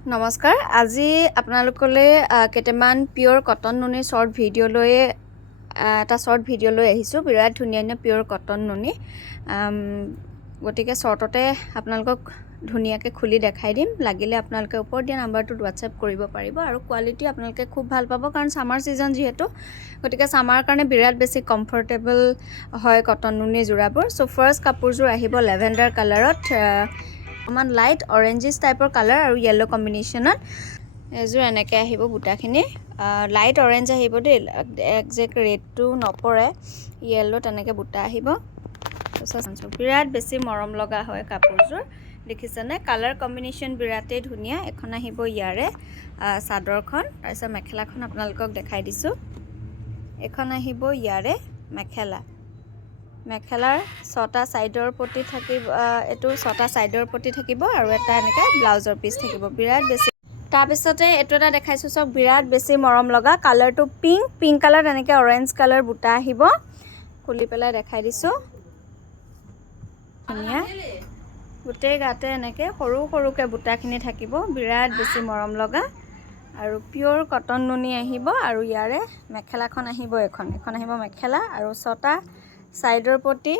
নমস্কাৰ আজি আপোনালোকলৈ কেইটামান পিয়ৰ কটন নুনি শৰ্ট ভিডিঅ' লৈ এটা শৰ্ট ভিডিঅ' লৈ আহিছোঁ বিৰাট ধুনীয়া ধুনীয়া পিয়ৰ কটন নুনি গতিকে শৰ্টতে আপোনালোকক ধুনীয়াকৈ খুলি দেখাই দিম লাগিলে আপোনালোকে ওপৰত দিয়া নাম্বাৰটোত হোৱাটছএপ কৰিব পাৰিব আৰু কোৱালিটি আপোনালোকে খুব ভাল পাব কাৰণ সামাৰ সিজন যিহেতু গতিকে সামাৰ কাৰণে বিৰাট বেছি কমফৰ্টেবল হয় কটন নুনি যোৰাবোৰ সো ফাৰ্ষ্ট কাপোৰযোৰ আহিব লেভেণ্ডাৰ কালাৰত অকমান লাইট অৰেঞ্জিছ টাইপৰ কালাৰ আৰু ইয়েলো কম্বিনেশ্যনত এযোৰ এনেকৈ আহিব বুটাখিনি লাইট অৰেঞ্জ আহিব দেই একজেক্ট ৰেডটো নপৰে ইয়েলো তেনেকৈ বুটা আহিব বিৰাট বেছি মৰম লগা হয় কাপোৰযোৰ দেখিছেনে কালাৰ কম্বিনেশ্যন বিৰাটেই ধুনীয়া এখন আহিব ইয়াৰে চাদৰখন তাৰপিছত মেখেলাখন আপোনালোকক দেখাই দিছোঁ এখন আহিব ইয়াৰে মেখেলাৰ ছটা সাইডৰ পটি থাকিব এটো ছটা সাইডৰ পটি থাকিব আৰু এটা এনেকৈ ব্লাউজৰ পিস থাকিব বিৰাট বেছি তাৰপিছতে এটো এটা দেখাইছো সব বিৰাট বেছি মৰম লগা কালাৰটো পিংক কালাৰ এনেকৈ অৰেঞ্জ কালাৰ বুটা আহিব খুলি পেলাই দেখাই দিছোঁ ধুনীয়া গোটেই গাতে এনেকৈ সৰু সৰুকৈ বুটাখিনি থাকিব বিৰাট বেছি মৰম লগা আৰু পিয়ৰ কটন নুনি আহিব আৰু ইয়াৰে মেখেলাখন আহিব এখন আহিব মেখেলা আৰু ছটা সাইডৰ পটি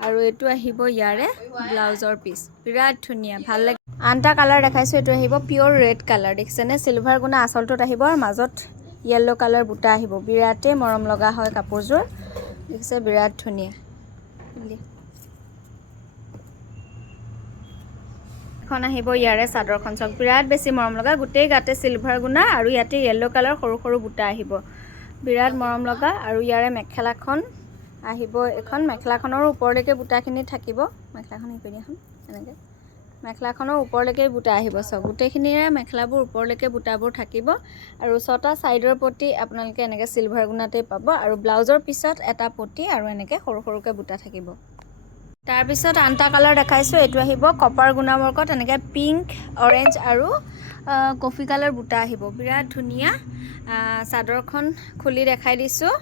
আৰু এটো আহিব ইয়াৰে ব্লাউজৰ পিস বিৰাট ধুনীয়া ভাল লাগে আনটা কালাৰ দেখাইছো এটো আহিব পিয়ৰ ৰেড কালাৰ দেখিছেনে সিলভাৰ গুণা আসলটোত আহিব আৰু মাজত ইয়েলো কালাৰ বুটা আহিব বিৰাটে মৰম লগা হয় কাপোৰযোৰ দেখিছে বিৰাট ধুনীয়া এখন আহিব ইয়াৰে চাদৰখন চক বিৰাট বেছি মৰম লগা গোটেই গাতে সিলভাৰ গুণা আৰু ইয়াতে ইয়েলো কালাৰ সৰু সৰু বুটা আহিব বিৰাট মৰম লগা আৰু ইয়াৰে মেখেলাখন আহিব এখন মেখেলাখনৰ ওপৰলৈকে বুটাখিনি থাকিব মেখেলাখন ইপিনে এখন এনেকৈ মেখেলাখনৰ ওপৰলৈকে বুটা আহিব সব গোটেইখিনিৰে মেখেলাবোৰ ওপৰলৈকে বুটাবোৰ থাকিব আৰু ছটা সাইডৰ পটি আপোনালোকে এনেকৈ সিলভাৰ গুণাতে পাব আৰু ব্লাউজৰ পিছত এটা পটি আৰু এনেকৈ সৰু সৰুকৈ বুটা থাকিব তাৰপিছত আনটা কালাৰ দেখাইছোঁ এইটো আহিব কপাৰ গুণা ৱৰ্কত এনেকৈ পিংক অৰেঞ্জ আৰু কফি কালাৰ বুটা আহিব বিৰাট ধুনীয়া চাদৰখন খুলি দেখাই দিছোঁ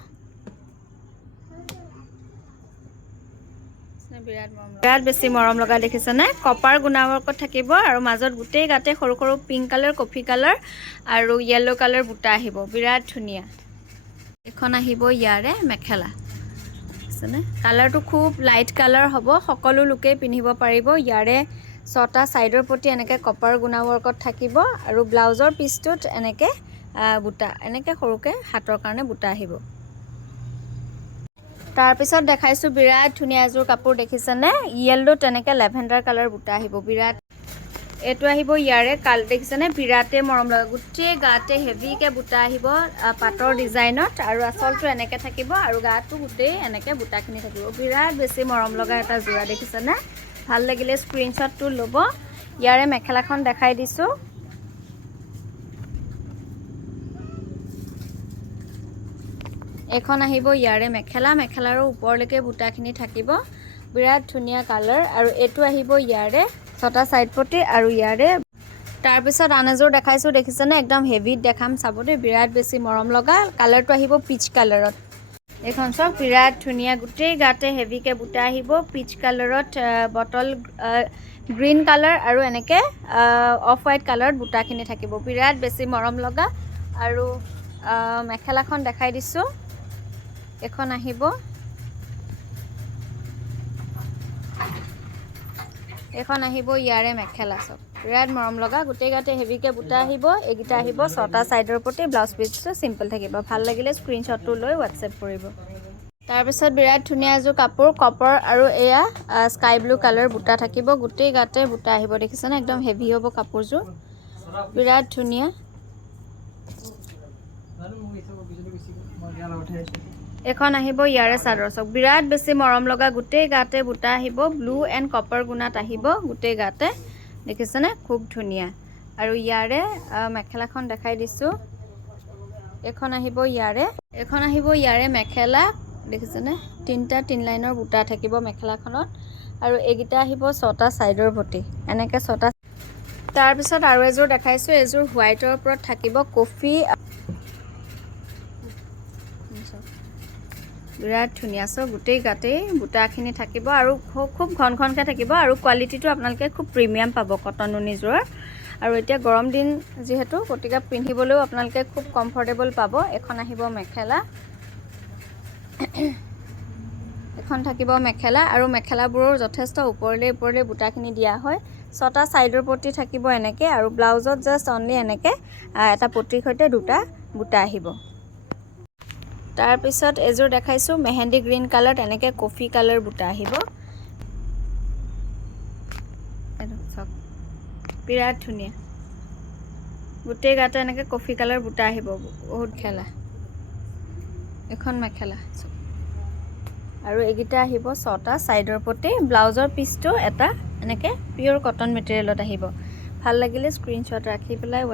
বিৰাট বেছি মৰম লগা দেখিছেনে কপাৰ গুণা ৱৰ্কত থাকিব আৰু মাজত গোটেই গাতে সৰু সৰু পিংক কালাৰ কফি কালাৰ আৰু ইয়েলো কালাৰ বুটা আহিব বিৰাট ধুনীয়া এখন আহিব ইয়াৰে মেখেলা কালাৰটো খুব লাইট কালাৰ হ'ব সকলো লোকে পিন্ধিব পাৰিব ইয়াৰে ছটা সাইডৰ পটি এনেকৈ কপাৰ গুণা ৱৰ্কত থাকিব আৰু ব্লাউজৰ পিছটোত এনেকৈ বুটা এনেকৈ সৰুকৈ হাতৰ কাৰণে বুটা আহিব তাৰপিছত দেখাইছোঁ বিৰাট ধুনীয়া এযোৰ কাপোৰ দেখিছেনে ইয়েলো তেনেকৈ লেভেণ্ডাৰ কালাৰ বুটা আহিব বিৰাট এইটো আহিব ইয়াৰে দেখিছেনে বিৰাটে মৰম লগা গোটেই গাতে হেভিকৈ বুটা আহিব পাটৰ ডিজাইনত আৰু আচলটো এনেকৈ থাকিব আৰু গাটো গোটেই এনেকৈ বুটাখিনি থাকিব বিৰাট বেছি মৰম লগা এটা যোৰা দেখিছেনে ভাল লাগিলে স্ক্ৰীনশ্বটটো ল'ব ইয়াৰে মেখেলাখন দেখাই দিছোঁ এখন আহিব ইয়াৰে মেখেলাৰ ওপৰলৈকে বুটাখিনি থাকিব বিৰাট ধুনীয়া কালাৰ আৰু এইটো আহিব ইয়াৰে ছটা সাইড পটি আৰু ইয়াৰে তাৰপিছত আন এযোৰ দেখাইছোঁ দেখিছেনে একদম হেভিত দেখাম চাব দেই বিৰাট বেছি মৰম লগা কালাৰটো আহিব পিচ কালাৰত এইখন চাওক বিৰাট ধুনীয়া গোটেই গাতে হেভিকৈ বুটা আহিব পিচ কালাৰত বটল গ্ৰীণ কালাৰ আৰু এনেকৈ অফ হোৱাইট কালাৰত বুটাখিনি থাকিব বিৰাট বেছি মৰম লগা আৰু মেখেলাখন দেখাই দিছোঁ এখন আহিব ইয়াৰে মেখেলা চব বিৰাট মৰম লগা গোটেই গাতে হেভিকৈ বুটা আহিব এইকেইটা আহিব ছটা সাইডৰ প্ৰতি ব্লাউজ পিচটো চিম্পল থাকিব ভাল লাগিলে স্ক্ৰীনশ্বটটো লৈ হোৱাটছএপ কৰিব তাৰপিছত বিৰাট ধুনীয়া এযোৰ কাপোৰ কপাৰ আৰু এয়া স্কাই ব্লু কালাৰ বুটা থাকিব গোটেই গাতে বুটা আহিব দেখিছেনে একদম হেভি হ'ব কাপোৰযোৰ বিৰাট ধুনীয়া এখন আহিব ইয়াৰে চাদৰ চক বিৰাট বেছি মৰম লগা গোটেই গাতে বুটা আহিব ব্লু এণ্ড কপাৰ গুণাত আহিব গোটেই গাতে দেখিছেনে খুব ধুনীয়া আৰু ইয়াৰে মেখেলাখন দেখাই দিছোঁ এখন আহিব ইয়াৰে মেখেলা দেখিছেনে তিন লাইনৰ বুটা থাকিব মেখেলাখনত আৰু এইকেইটা আহিব ছটা সাইডৰ পটি এনেকৈ ছটা তাৰপিছত আৰু এযোৰ দেখাইছোঁ এযোৰ হোৱাইটৰ ওপৰত থাকিব কফি বিৰাট ধুনীয়া সব গোটেই গাতেই বুটাখিনি থাকিব আৰু খুব ঘন ঘনকৈ থাকিব আৰু কোৱালিটিটো আপোনালোকে খুব প্ৰিমিয়াম পাব কটন নুনিযোৰৰ আৰু এতিয়া গৰম দিন যিহেতু গতিকে পিন্ধিবলৈও আপোনালোকে খুব কমফৰ্টেবল পাব। এখন আহিব মেখেলা, এখন থাকিব মেখেলা, আৰু মেখেলাবোৰৰ যথেষ্ট ওপৰলৈ বুটাখিনি দিয়া হয়। 6টা ছাইডৰ পটি থাকিব এনেকৈ, আৰু ব্লাউজত জাষ্ট অনলি এনেকৈ এটা পটিৰ সৈতে 2টা বুটা আহিব। তাৰপিছত এযোৰ দেখাইছোঁ মেহেন্দি গ্ৰীণ কালাৰত, এনেকৈ কফি কালাৰ বুটা আহিব। বিৰাট ধুনীয়া, গোটেই গাতে এনেকৈ কফি কালাৰ বুটা আহিব। বহুত খেলা এখন মেখেলা, আৰু এইকেইটা আহিব 6টা ছাইডৰ পটি। ব্লাউজৰ পিচটো এটা এনেকৈ পিয়'ৰ কটন মেটেৰিয়েলত আহিব। ভাল লাগিলে স্ক্ৰীনশ্বট ৰাখি পেলাই